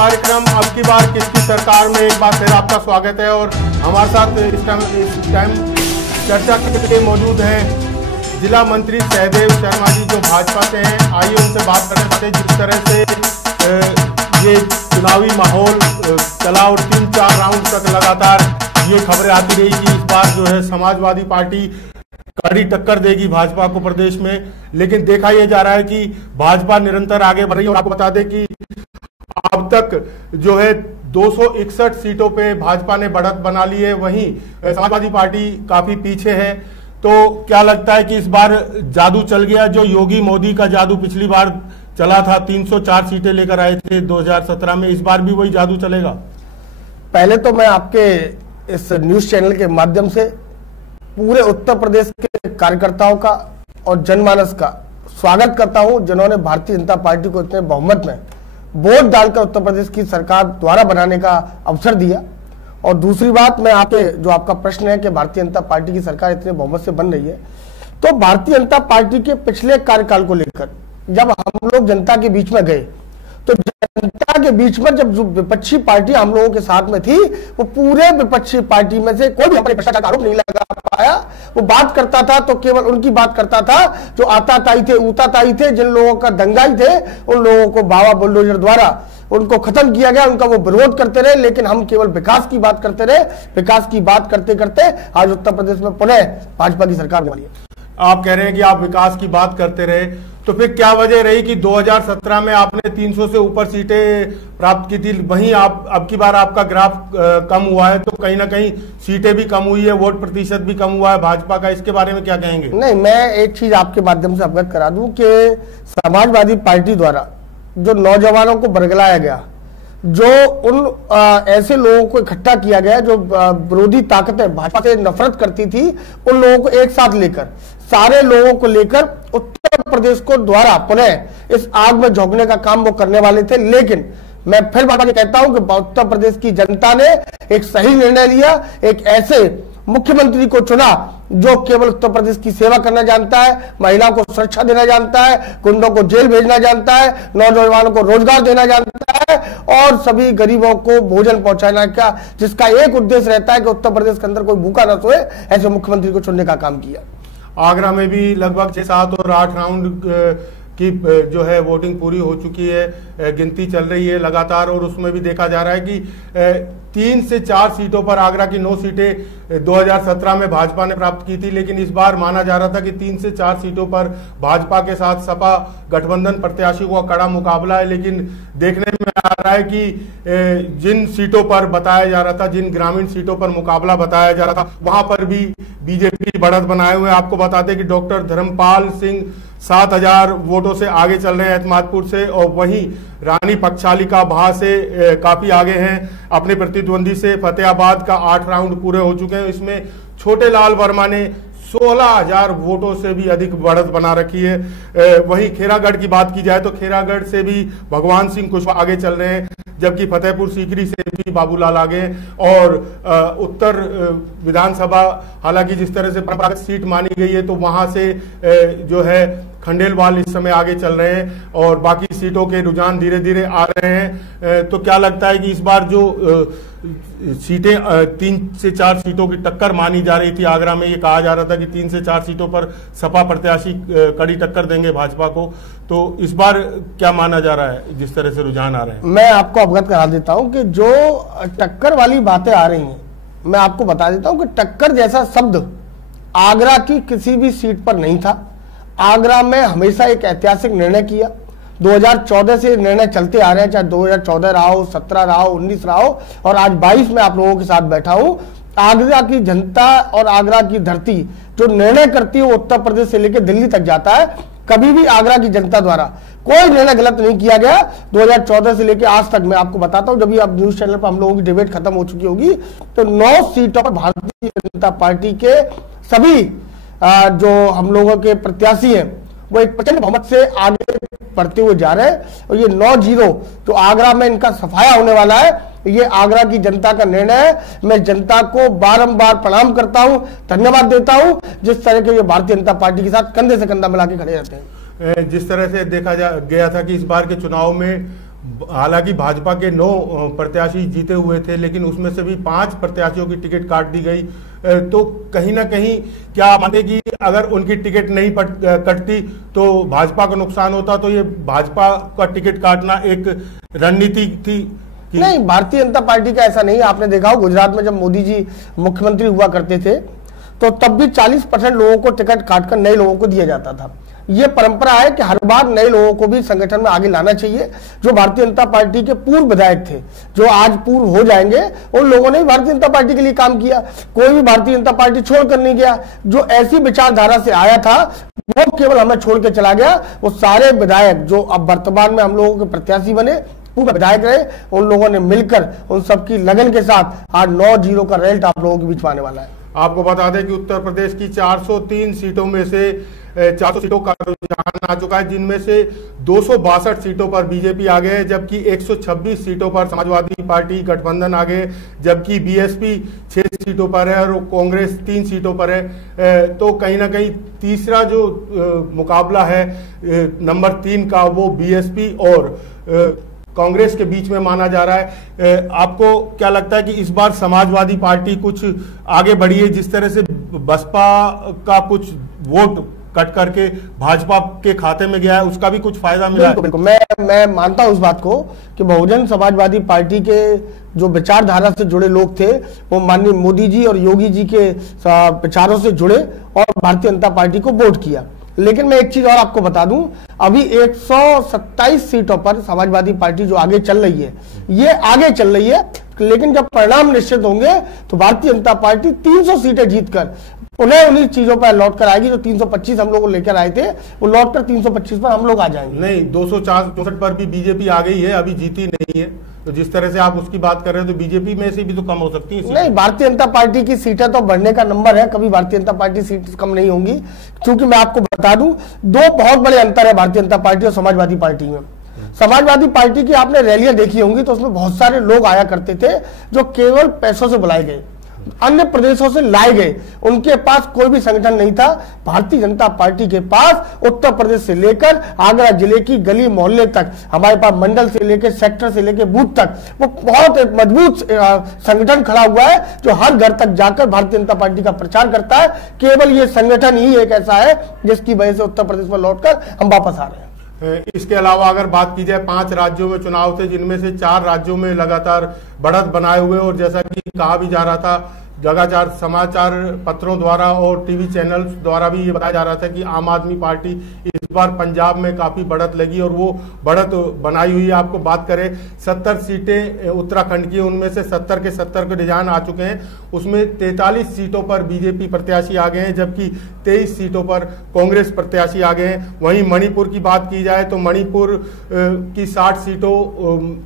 कार्यक्रम अब की बार किसकी सरकार में एक बार फिर आपका स्वागत है। और हमारे साथ इस टाइम चर्चा के लिए मौजूद हैं जिला मंत्री सहदेव शर्मा जी, जो भाजपा से हैं। आइए उनसे बात करते हैं जिस तरह से ये चुनावी माहौल चला और 3-4 राउंड तक लगातार ये खबरें आती रही कि इस बार जो है समाजवादी पार्टी कड़ी टक्कर देगी भाजपा को प्रदेश में, लेकिन देखा यह जा रहा है कि भाजपा निरंतर आगे बढ़ रही है। और आपको बता दें कि अब तक जो है 261 सीटों पे भाजपा ने बढ़त बना ली है, वहीं समाजवादी पार्टी काफी पीछे है। तो क्या लगता है कि इस बार जादू चल गया, जो योगी मोदी का जादू पिछली बार चला था, 304 सीटें लेकर आए थे 2017 में, इस बार भी वही जादू चलेगा? पहले तो मैं आपके इस न्यूज चैनल के माध्यम से पूरे उत्तर प्रदेश के कार्यकर्ताओं का और जनमानस का स्वागत करता हूं, जिन्होंने भारतीय जनता पार्टी को इतने बहुमत में वोट डालकर उत्तर प्रदेश की सरकार द्वारा बनाने का अवसर दिया। और दूसरी बात, मैं जो आपका प्रश्न है कि भारतीय जनता पार्टी की सरकार इतने बहुमत से बन रही है, तो भारतीय जनता पार्टी के पिछले कार्यकाल को लेकर जब हम लोग जनता के बीच में गए, तो जनता के बीच में जब विपक्षी पार्टी हम लोगों के साथ में थी, वो पूरे विपक्षी पार्टी में से कोई भी हमारे भ्रष्टाचार का आरोप नहीं लगा पाया। वो बात करता था तो केवल उनकी बात करता था जो आताताई थे, ऊताताई थे, जिन लोगों का दंगाई थे, उन लोगों को बाबा बुलडोजर द्वारा उनको खत्म किया गया, उनका वो विरोध करते रहे। लेकिन हम केवल विकास की बात करते रहे। विकास की बात करते करते आज उत्तर प्रदेश में पुनः भाजपा की सरकार बनी है। आप कह रहे हैं कि आप विकास की बात करते रहे, तो फिर क्या वजह रही कि 2017 में आपने 300 से ऊपर सीटें प्राप्त की थी, वहीं आप अब की बार आपका ग्राफ कम हुआ है, तो कहीं ना कहीं सीटें भी कम हुई है, वोट प्रतिशत भी कम हुआ है भाजपा का, इसके बारे में क्या कहेंगे? नहीं, मैं एक चीज आपके माध्यम से अवगत करा दूं कि समाजवादी पार्टी द्वारा जो नौजवानों को बरगलाया गया, जो उन ऐसे लोगों को इकट्ठा किया गया जो विरोधी ताकतें भाजपा से नफरत करती थी, उन लोगों को एक साथ लेकर, सारे लोगों को लेकर उत्तर प्रदेश को द्वारा पुनः इस आग में झोंकने का काम वो करने वाले थे। लेकिन मैं फिर बात कहता हूं कि उत्तर प्रदेश की जनता ने एक सही निर्णय लिया, एक ऐसे मुख्यमंत्री को चुना जो केवल उत्तर प्रदेश की सेवा करना जानता है, महिलाओं को सुरक्षा देना जानता है, गुंडों को जेल भेजना जानता है, नौजवानों को रोजगार देना जानता है और सभी गरीबों को भोजन पहुंचाना का, जिसका एक उद्देश्य रहता है कि उत्तर प्रदेश के अंदर कोई भूखा न सोए, ऐसे मुख्यमंत्री को चुनने का काम किया। आगरा में भी लगभग 6, 7 और 8 राउंड की जो है वोटिंग पूरी हो चुकी है, गिनती चल रही है लगातार, और उसमें भी देखा जा रहा है कि 3 से 4 सीटों पर, आगरा की 9 सीटें 2017 में भाजपा ने प्राप्त की थी, लेकिन इस बार माना जा रहा था कि 3 से 4 सीटों पर भाजपा के साथ सपा गठबंधन प्रत्याशी का कड़ा मुकाबला है। लेकिन देखने में आ रहा है कि जिन सीटों पर बताया जा रहा था, जिन ग्रामीण सीटों पर मुकाबला बताया जा रहा था, वहां पर भी बीजेपी बढ़त बनाए हुए। आपको बता दें कि डॉक्टर धर्मपाल सिंह 7000 वोटों से आगे चल रहे हैं एतमादपुर से, और वहीं रानी पक्षालिका भा से काफी आगे हैं अपने प्रतिद्वंदी से। फतेहाबाद का 8 राउंड पूरे हो चुके हैं, इसमें छोटे लाल वर्मा ने 16000 वोटों से भी अधिक बढ़त बना रखी है। वहीं खेरागढ़ की बात की जाए तो खेरागढ़ से भी भगवान सिंह कुशवाहा आगे चल रहे हैं, जबकि फतेहपुर सीकरी से भी बाबूलाल आगे। और उत्तर विधानसभा हालांकि जिस तरह से परंपरागत सीट मानी गई है, तो वहां से जो है खंडेलवाल इस समय आगे चल रहे हैं और बाकी सीटों के रुझान धीरे धीरे आ रहे हैं। तो क्या लगता है कि इस बार जो सीटें 3 से 4 सीटों की टक्कर मानी जा रही थी, आगरा में ये कहा जा रहा था कि 3 से 4 सीटों पर सपा प्रत्याशी कड़ी टक्कर देंगे भाजपा को, तो इस बार क्या माना जा रहा है जिस तरह से रुझान आ रहे हैं? मैं आपको अवगत करा देता हूं कि जो टक्कर वाली बातें आ रही हैं, मैं आपको बता देता हूं कि टक्कर जैसा शब्द आगरा की किसी भी सीट पर नहीं था। आगरा में हमेशा एक ऐतिहासिक निर्णय किया, 2014 से निर्णय चलते आ रहे हैं, चाहे 2014 रहा हो, 17 रहा हो, 19 रहा हो, और आज 22 में आप लोगों के साथ बैठा हूं। आगरा की जनता और आगरा की धरती जो निर्णय करती है, उत्तर प्रदेश से लेकर दिल्ली तक जाता है। कभी भी आगरा की जनता द्वारा कोई निर्णय गलत नहीं किया गया। 2014 से लेकर आज तक मैं आपको बताता हूं, जब भी आप न्यूज चैनल पर हम लोगों की डिबेट खत्म हो चुकी होगी, तो 9 सीटों पर भारतीय जनता पार्टी के सभी जो हम लोगों के प्रत्याशी हैं, वो एक प्रचंड बहुमत से आगे बढ़ते हुए जा रहे हैं। और ये 9-0 जो आगरा में इनका सफाया होने वाला है, ये आगरा की जनता का निर्णय है। मैं जनता को बारंबार प्रणाम करता हूं, धन्यवाद देता हूं, जिस तरह के ये भारतीय जनता पार्टी के साथ कंधे से कंधा मिला के खड़े रहते हैं। जिस तरह से देखा गया था कि इस बार के चुनाव में हालांकि भाजपा के 9 प्रत्याशी जीते हुए थे, लेकिन उसमें से भी 5 प्रत्याशियों की टिकट काट दी गई। तो कहीं ना कहीं क्या आप मानते कि अगर उनकी टिकट नहीं कटती तो भाजपा को नुकसान होता? तो ये भाजपा का टिकट काटना एक रणनीति थी? नहीं, भारतीय जनता पार्टी का ऐसा नहीं। आपने देखा हो गुजरात में जब मोदी जी मुख्यमंत्री हुआ करते थे तो तब भी 40% लोगों को टिकट काटकर नए लोगों को दिया जाता था। ये परंपरा है कि हर बार नए लोगों को भी संगठन में आगे लाना चाहिए। जो भारतीय जनता पार्टी के पूर्व विधायक थे, जो आज पूर्व हो जाएंगे, उन लोगों ने भी भारतीय जनता पार्टी के लिए काम किया। कोई भी भारतीय जनता पार्टी छोड़कर नहीं गया। जो ऐसी विचारधारा से आया था वो केवल हमें छोड़ के चला गया। वो सारे विधायक जो अब वर्तमान में हम लोगों के प्रत्याशी बने, पूर्व विधायक रहे, उन लोगों ने मिलकर उन सबकी लगन के साथ आज 9-0 का रिजल्ट आप लोगों के बीच में आने वाला है। आपको बता दें कि उत्तर प्रदेश की 403 सीटों में से 400 सीटों का रुझान आ चुका है, जिनमें से 262 सीटों पर बीजेपी आ गए, जबकि 126 सीटों पर समाजवादी पार्टी गठबंधन आ गए, जबकि बीएसपी 6 सीटों पर है और कांग्रेस 3 सीटों पर है। तो कहीं ना कहीं तीसरा जो मुकाबला है नंबर 3 का, वो बीएसपी और कांग्रेस के बीच में माना जा रहा है। आपको क्या लगता है कि इस बार समाजवादी पार्टी कुछ आगे बढ़ी है? जिस तरह से बसपा का कुछ वोट कट करके भाजपा के खाते में गया है, उसका भी कुछ फायदा मिला है? बिल्कुल, मैं मानता हूं उस बात को कि बहुजन समाजवादी पार्टी के जो विचारधारा से जुड़े लोग थे वो माननीय मोदी जी और योगी जी के विचारों से जुड़े और भारतीय जनता पार्टी को वोट किया। लेकिन मैं एक चीज और आपको बता दूं, अभी 127 सीटों पर समाजवादी पार्टी जो आगे चल रही है, ये आगे चल रही है, लेकिन जब परिणाम निश्चित होंगे तो भारतीय जनता पार्टी 300 सीटें जीतकर उन्हें उन्हीं चीजों पर लौट कर आएगी। जो 325 हम लोग लेकर आए थे, वो लौट कर 325 पर हम लोग आ जाएंगे। नहीं, 264 पर भी बीजेपी आ गई है, अभी जीती नहीं है। तो जिस तरह से आप उसकी बात कर रहे हो तो बीजेपी में से भी तो कम हो सकती है। नहीं, भारतीय जनता पार्टी की सीटें तो बढ़ने का नंबर है, कभी भारतीय जनता पार्टी सीट कम नहीं होंगी। क्योंकि मैं आपको बता दूं, 2 बहुत बड़े अंतर है भारतीय जनता पार्टी और समाजवादी पार्टी में। समाजवादी पार्टी की आपने रैलियां देखी होंगी तो उसमें बहुत सारे लोग आया करते थे जो केवल पैसों से बुलाए गए, अन्य प्रदेशों से लाए गए, उनके पास कोई भी संगठन नहीं था। भारतीय जनता पार्टी के पास उत्तर प्रदेश से लेकर आगरा जिले की गली मोहल्ले तक, हमारे पास मंडल से लेकर सेक्टर से लेकर बूथ तक वो बहुत एक मजबूत संगठन खड़ा हुआ है जो हर घर तक जाकर भारतीय जनता पार्टी का प्रचार करता है। केवल ये संगठन ही एक ऐसा है जिसकी वजह से उत्तर प्रदेश में लौटकर हम वापस आ रहे हैं। इसके अलावा अगर बात की जाए 5 राज्यों में चुनाव थे, जिनमें से 4 राज्यों में लगातार बढ़त बनाए हुए, और जैसा कि कहा भी जा रहा था लगातार समाचार पत्रों द्वारा और टीवी चैनल्स द्वारा भी ये बताया जा रहा था कि आम आदमी पार्टी इस बार पंजाब में काफी बढ़त लगी और वो बढ़त बनाई हुई है। आपको बात करें 70 सीटें उत्तराखंड की, उनमें से 70 के 70 के रुझान आ चुके हैं। उसमें 43 सीटों पर बीजेपी प्रत्याशी आ गए हैं, जबकि 23 सीटों पर कांग्रेस प्रत्याशी आ गए हैं। वहीं मणिपुर की बात की जाए तो मणिपुर की 60 सीटों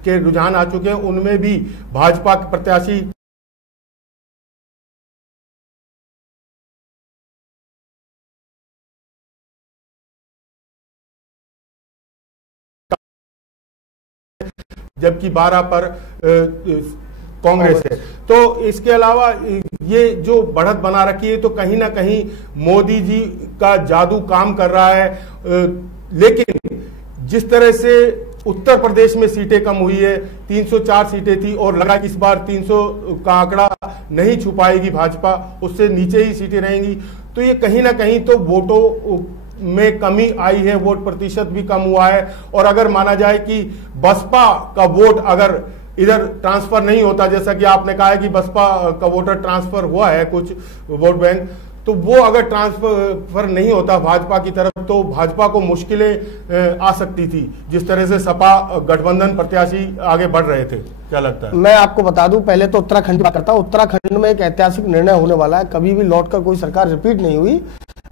के रुझान आ चुके हैं, उनमें भी भाजपा के प्रत्याशी जबकि 12 पर कांग्रेस है। तो इसके अलावा ये जो बढ़त बना रखी है तो कहीं ना कहीं मोदी जी का जादू काम कर रहा है। लेकिन जिस तरह से उत्तर प्रदेश में सीटें कम हुई है, 304 सीटें थी और लगा कि इस बार 300 का आंकड़ा नहीं छू पाएगी भाजपा, उससे नीचे ही सीटें रहेंगी। तो ये कहीं ना कहीं तो वोटों में कमी आई है, वोट प्रतिशत भी कम हुआ है। और अगर माना जाए कि बसपा का वोट अगर इधर ट्रांसफर नहीं होता, जैसा कि आपने कहा है कि बसपा का वोटर ट्रांसफर हुआ है कुछ वोट बैंक, तो वो अगर ट्रांसफर नहीं होता भाजपा की तरफ तो भाजपा को मुश्किलें आ सकती थी, जिस तरह से सपा गठबंधन प्रत्याशी आगे बढ़ रहे थे। क्या लगता है? मैं आपको बता दूं, पहले तो उत्तराखंड की बात करता हूं। उत्तराखंड में एक ऐतिहासिक निर्णय होने वाला है, कभी भी लौटकर कोई सरकार रिपीट नहीं हुई,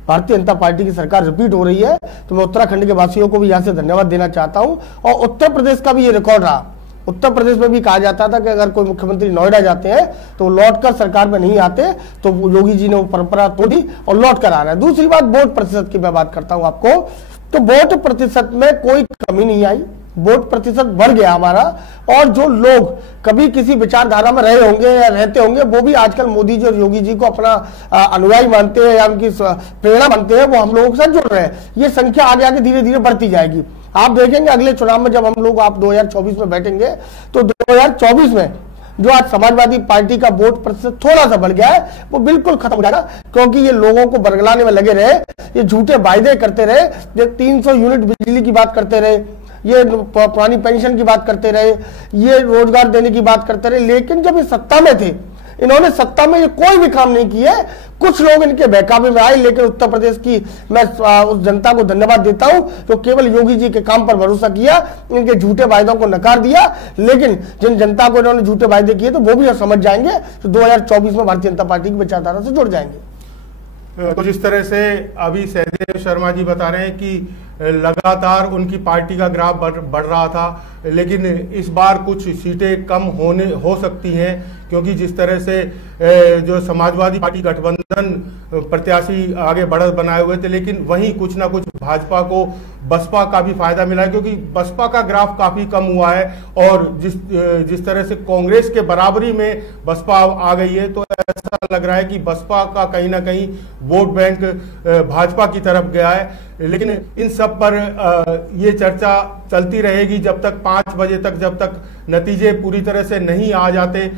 भारतीय जनता पार्टी की सरकार रिपीट हो रही है। तो मैं उत्तराखंड के वासियों को भी यहाँ से धन्यवाद देना चाहता हूँ। और उत्तर प्रदेश का भी ये रिकॉर्ड रहा। उत्तर प्रदेश में भी कहा जाता था कि अगर कोई मुख्यमंत्री नोएडा जाते हैं तो लौटकर सरकार में नहीं आते, तो योगी जी ने वो परंपरा तोड़ी और लौट कर आ रहा है। दूसरी बात, वोट प्रतिशत की मैं बात करता हूं आपको, तो वोट प्रतिशत में कोई कमी नहीं आई, वोट प्रतिशत बढ़ गया हमारा। और जो लोग कभी किसी विचारधारा में रहे होंगे या रहते होंगे, वो भी आजकल मोदी जी और योगी जी को अपना अनुयायी मानते हैं या उनकी प्रेरणा मानते हैं, वो हम लोगों के साथ जुड़ रहे हैं। ये संख्या आगे आगे धीरे धीरे बढ़ती जाएगी। आप देखेंगे अगले चुनाव में जब हम लोग आप 2024 में बैठेंगे तो 2024 में जो आज समाजवादी पार्टी का वोट प्रतिशत थोड़ा सा बढ़ गया है वो बिल्कुल खत्म हो जाएगा, क्योंकि ये लोगों को बरगलाने में लगे रहे, ये झूठे वायदे करते रहे, ये 300 यूनिट बिजली की बात करते रहे, ये पुरानी पेंशन की बात करते रहे, ये रोजगार देने की बात करते रहे, लेकिन जब ये सत्ता में थे इन्होंने सत्ता में ये कोई भी काम नहीं किया। कुछ लोग इनके बहकावे में आए, लेकिन उत्तर प्रदेश की मैं उस जनता को धन्यवाद देता हूं जो केवल योगी जी के काम पर भरोसा किया, इनके झूठे वायदों को नकार दिया। लेकिन जिन जनता को इन्होंने झूठे वायदे किए तो वो भी समझ जाएंगे तो 2024 में भारतीय जनता पार्टी की विचारधारा से जुड़ जाएंगे। तो जिस तरह से अभी सहदेव शर्मा जी बता रहे हैं कि लगातार उनकी पार्टी का ग्राफ बढ़ रहा था, लेकिन इस बार कुछ सीटें कम हो सकती हैं, क्योंकि जिस तरह से जो समाजवादी पार्टी गठबंधन प्रत्याशी आगे बढ़त बनाए हुए थे, लेकिन वहीं कुछ ना कुछ भाजपा को बसपा का भी फायदा मिला है, क्योंकि बसपा का ग्राफ काफी कम हुआ है और जिस तरह से कांग्रेस के बराबरी में बसपा आ गई है, तो ऐसा लग रहा है कि बसपा का कहीं ना कहीं वोट बैंक भाजपा की तरफ गया है। लेकिन इन सब पर ये चर्चा चलती रहेगी जब तक 5 बजे तक, जब तक नतीजे पूरी तरह से नहीं आ जाते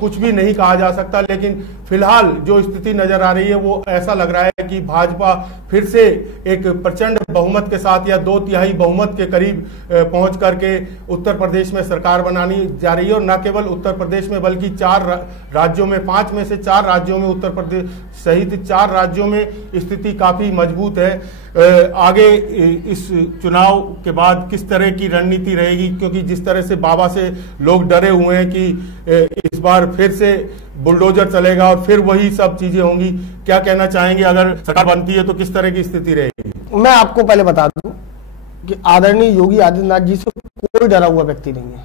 कुछ भी नहीं कहा जा सकता। लेकिन फिलहाल जो स्थिति नजर आ रही है वो ऐसा लग रहा है कि भाजपा फिर से एक प्रचंड बहुमत के साथ या 2/3 बहुमत के करीब पहुंच करके उत्तर प्रदेश में सरकार बनानी जा रही है, और न केवल उत्तर प्रदेश में बल्कि 4 राज्यों में, 5 में से 4 राज्यों में, उत्तर प्रदेश सहित 4 राज्यों में स्थिति काफी मजबूत है। आगे इस चुनाव के बाद किस तरह की रणनीति रहेगी, क्योंकि जिस तरह से बाबा से लोग डरे हुए हैं कि इस बार फिर से बुलडोजर चलेगा और फिर वही सब चीजें होंगी, क्या कहना चाहेंगे? अगर सरकार बनती है तो किस तरह की स्थिति रहेगी? मैं आपको पहले बता दूं कि आदरणीय योगी आदित्यनाथ जी से कोई डरा हुआ व्यक्ति नहीं है।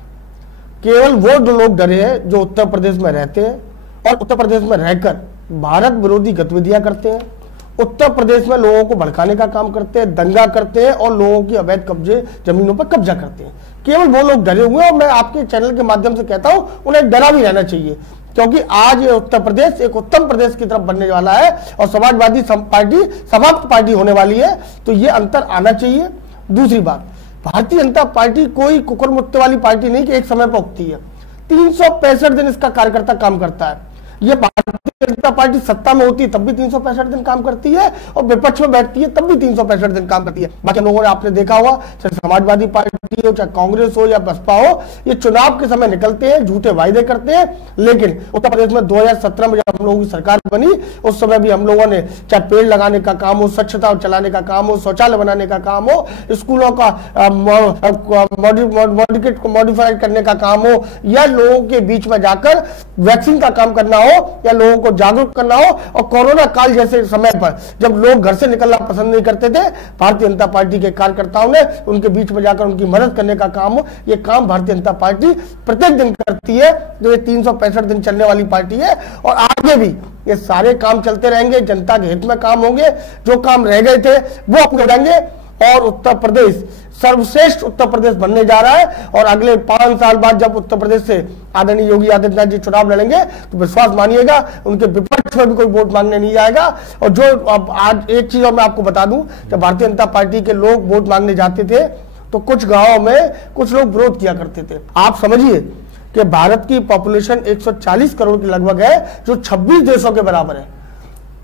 केवल वो जो लोग डरे हैं जो उत्तर प्रदेश में रहते हैं और उत्तर प्रदेश में रहकर भारत विरोधी गतिविधियां करते हैं, उत्तर प्रदेश में लोगों को भड़काने का काम करते हैं, दंगा करते हैं और लोगों की अवैध कब्जे जमीनों पर कब्जा करते हैं। केवल वो लोग डरे हुए हैं और मैं आपके चैनल के माध्यम से कहता हूं उन्हें डरा भी रहना चाहिए, क्योंकि आज ये उत्तर प्रदेश एक उत्तम प्रदेश की तरफ बनने वाला है और समाजवादी पार्टी समाप्त पार्टी होने वाली है, तो ये अंतर आना चाहिए। दूसरी बात, भारतीय जनता पार्टी कोई कुकुर मुत्ते वाली पार्टी नहीं कि एक समय पर उगती है। 365 दिन इसका कार्यकर्ता काम करता है। ये भारतीय जनता पार्टी सत्ता में होती है तब भी 365 दिन काम करती है और विपक्ष में बैठती है तब भी 365 दिन काम करती है। बाकी लोगों ने आपने देखा होगा, चाहे समाजवादी पार्टी हो, चाहे कांग्रेस हो या बसपा हो, ये चुनाव के समय निकलते हैं, झूठे वायदे करते हैं। लेकिन उत्तर प्रदेश में 2017 में जब हम लोगों की सरकार बनी उस समय भी हम लोगों ने चाहे पेड़ लगाने का काम हो, स्वच्छता चलाने का काम हो, शौचालय बनाने का काम हो, स्कूलों का मॉडिफाइड करने का काम हो, या लोगों के बीच में जाकर वैक्सीन का काम करना हो या लोगों को जागरूक करना हो। और कोरोना काल जैसे समय पर जब लोग घर से निकलना पसंद नहीं करते थे, भारतीय जनता पार्टी के कार्यकर्ताओं ने उनके बीच में जाकर उनकी मदद करने का काम हो, ये काम भारतीय जनता पार्टी प्रत्येक दिन करती है। तो ये 365 दिन चलने वाली पार्टी है और आगे भी ये सारे काम चलते रहेंगे, जनता के हित में काम होंगे। जो काम रह गए थे वो पूरे होंगे और उत्तर प्रदेश सर्वश्रेष्ठ उत्तर प्रदेश बनने जा रहा है। और अगले 5 साल बाद जब उत्तर प्रदेश से आदरणीय योगी आदित्यनाथ जी चुनाव लड़ेंगे तो विश्वास मानिएगा उनके विपक्ष में भी कोई वोट मांगने नहीं आएगा। और जो अब आज एक चीज और मैं आपको बता दूं, जब भारतीय जनता पार्टी के लोग वोट मांगने जाते थे तो कुछ गांवों में कुछ लोग विरोध किया करते थे। आप समझिए कि भारत की पॉपुलेशन 140 करोड़ के लगभग है, जो 26 देशों के बराबर है।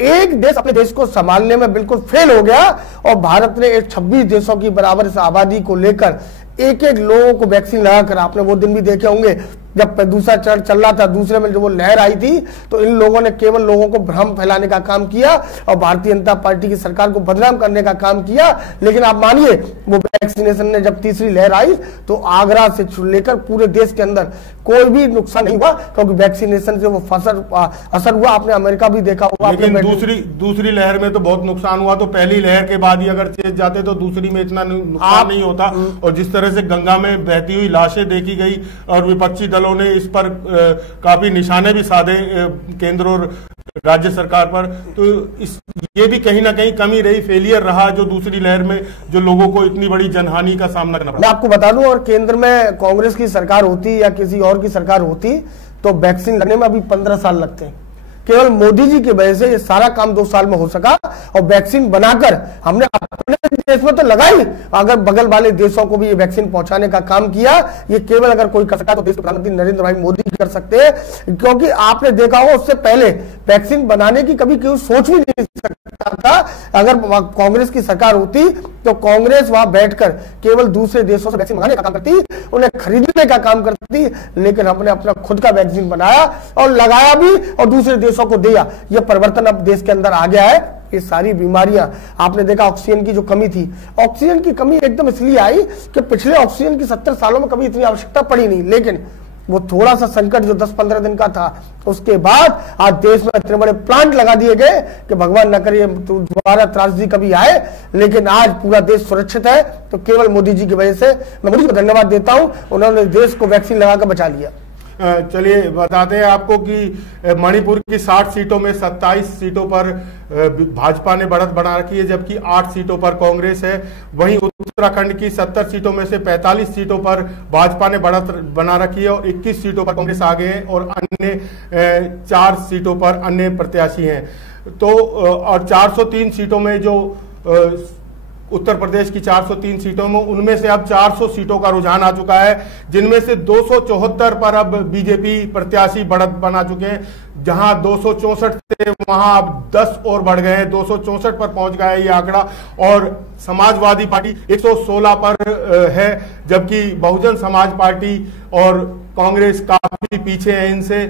एक देश अपने देश को संभालने में बिल्कुल फेल हो गया और भारत ने 26 देशों की बराबर इस आबादी को लेकर एक लोगों को वैक्सीन लगाकर, आपने वो दिन भी देखे होंगे जब दूसरा चरण चल रहा था, दूसरे में जो वो लहर आई थी, तो इन लोगों ने केवल लोगों को भ्रम फैलाने का काम किया और भारतीय जनता पार्टी की सरकार को बदनाम करने का काम किया। लेकिन आप मानिए वो वैक्सीनेशन ने जब तीसरी लहर आई तो आगरा से लेकर पूरे देश के अंदर कोई भी नुकसान नहीं हुआ, क्योंकि वैक्सीनेशन से वो असर हुआ। आपने अमेरिका भी देखा हुआ। लेकिन दूसरी लहर में तो बहुत नुकसान हुआ, तो पहली लहर के बाद ही अगर चेंज जाते तो दूसरी में इतना नुकसान नहीं होता। और जिस तरह से गंगा में बहती हुई लाशें देखी गई और विपक्षी दलों ने इस पर काफी निशाने भी साधे केंद्र और राज्य सरकार पर, तो ये भी कहीं ना कहीं कमी रही, फेलियर रहा जो दूसरी लहर में जो लोगों को इतनी बड़ी जनहानि का सामना करना पड़ा। मैं आपको बता दूं, और केंद्र में कांग्रेस की सरकार होती या किसी और की सरकार होती तो वैक्सीन लगने में अभी 15 साल लगते हैं। केवल मोदी जी की वजह से ये सारा काम 2 साल में हो सका और वैक्सीन बनाकर हमने अपने देश में तो लगाई, अगर बगल वाले देशों को भी ये वैक्सीन पहुंचाने का काम किया, ये केवल अगर कोई कर सकता तो देश के प्रधानमंत्री नरेंद्र भाई मोदी कर सकते हैं। क्योंकि आपने देखा हो उससे पहले वैक्सीन बनाने की कभी कोई सोच भी नहीं सकता था। अगर कांग्रेस की सरकार होती तो कांग्रेस वहां बैठकर केवल दूसरे देशों से वैक्सीन मंगाने का काम करती, उन्हें खरीदने का काम करती, लेकिन हमने अपना खुद का वैक्सीन बनाया और लगाया भी और दूसरे देशों को दिया। यह परिवर्तन अब देश के अंदर आ गया है। ये सारी बीमारियां आपने देखा, ऑक्सीजन की जो कमी थी, ऑक्सीजन की कमी एकदम इसलिए आई कि पिछले ऑक्सीजन की 70 सालों में कभी इतनी आवश्यकता पड़ी नहीं, लेकिन वो थोड़ा सा संकट जो 10-15 दिन का था, उसके बाद आज देश में इतने बड़े प्लांट लगा दिए गए कि भगवान न करे दोबारा त्रासदी कभी आए, लेकिन आज पूरा देश सुरक्षित है। तो केवल मोदी जी की वजह से मैं मोदी को धन्यवाद देता हूं, उन्होंने देश को वैक्सीन लगाकर बचा लिया। चलिए बताते हैं आपको कि मणिपुर की 60 सीटों में 27 सीटों पर भाजपा ने बढ़त बना रखी है, जबकि 8 सीटों पर कांग्रेस है। वहीं उत्तराखंड की 70 सीटों में से 45 सीटों पर भाजपा ने बढ़त बना रखी है और 21 सीटों पर कांग्रेस आगे है और अन्य 4 सीटों पर अन्य प्रत्याशी हैं। तो और 403 सीटों में जो उत्तर प्रदेश की 403 सीटों में, उनमें से अब 400 सीटों का रुझान आ चुका है, जिनमें से 274 पर अब बीजेपी प्रत्याशी बढ़त बना चुके हैं। जहां 264 थे वहां अब 10 और बढ़ गए हैं, 264 पर पहुंच गया है ये आंकड़ा। और समाजवादी पार्टी 116 पर है, जबकि बहुजन समाज पार्टी और कांग्रेस काफी पीछे है इनसे।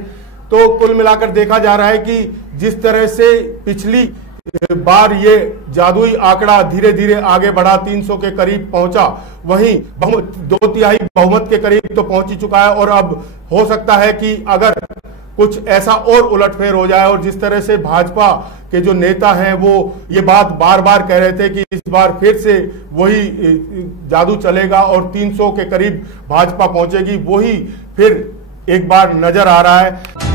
तो कुल मिलाकर देखा जा रहा है कि जिस तरह से पिछली बार ये जादुई आंकड़ा धीरे धीरे आगे बढ़ा 300 के करीब पहुंचा, वहीं 2/3 बहुमत के करीब तो पहुंच ही चुका है। और अब हो सकता है कि अगर कुछ ऐसा और उलटफेर हो जाए, और जिस तरह से भाजपा के जो नेता हैं वो ये बात बार बार कह रहे थे कि इस बार फिर से वही जादू चलेगा और 300 के करीब भाजपा पहुंचेगी, वही फिर एक बार नजर आ रहा है।